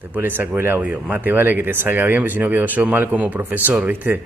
Después le saco el audio. Más te vale que te salga bien, porque si no quedo yo mal como profesor, ¿viste?